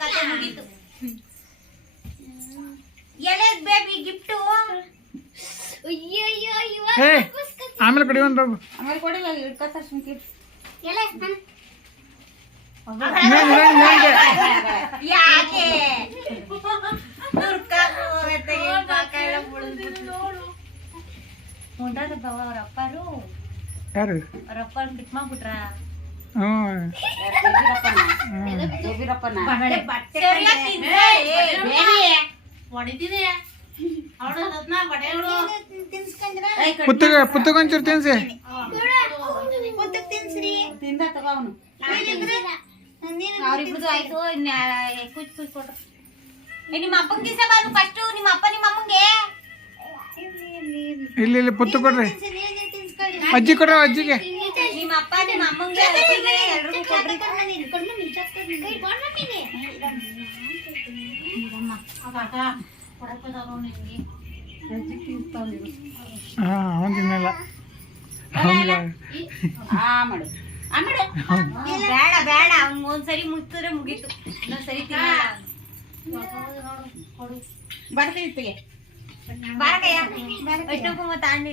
ಕತೆ ಮುಗೀತು. ಎಲೆ ಬೇಬಿ ಗಿಫ್ಟು. ಆಮೇಲೆ ಕಡಿ ಒಂದು ಆಮೇಲೆ ಕೊಡಿ ಇಟ್ಕೊತ ಸುಮ್ಕಿ ಎಲೆ ಯಾಕೆ ಮುಂಡಾದ ಬವ ಅವ್ರ ಅಪ್ಪಾರು ಯಾರು ಅವ್ರ ಅಪ್ಪ ಬಿಟ್ ಮಾಡ್ಬಿಟ್ರ. ಪುತ್ತಗ ಒಂಚೂರು ತಿನ್ಸಿ ತಿಂದ ತಗೋ ಅವನು ಅವ್ರಿಬ್ರದು ಆಯ್ತು. ಕುಚ್ ಕುಚ್ ಕೊಟ್ರು. ನಿಮ್ಮ ಅಪ್ಪನ ಕಿಸ ಬಾರು ಫಸ್ಟ್. ನಿಮ್ಮ ಅಪ್ಪ ನಿಮ್ಮ ಅಮ್ಮಂಗೆ ಇಲ್ಲಿ ಇಲ್ಲಿ ಪುತ್ತು ಕೊಡ್ರಿ. ಅಜ್ಜಿ ಕೊಡ್ರ ಅಜ್ಜಿಗೆ. ನಿಮ್ಮ ಅಪ್ಪ ನಿಮ್ಮ ಅಮ್ಮಂಗೆ ಎಲ್ರಿಗೂ ಕೊಡ್ರಿ. ಅವನ್ ತಿನ್ನಲ್ಲ. ಬೇಡ ಬೇಡ ಅವ್ನ್ ಒಂದ್ಸರಿ ಮುಗಿದ್ರೆ ಮುಗೀತು. ಇನ್ನೊಂದ್ಸರಿ ಬರ್ತೀವಿ ಬಾರಕಯ್ಯ. ಎಷ್ಟೊಂದು ತಾಂಡಿ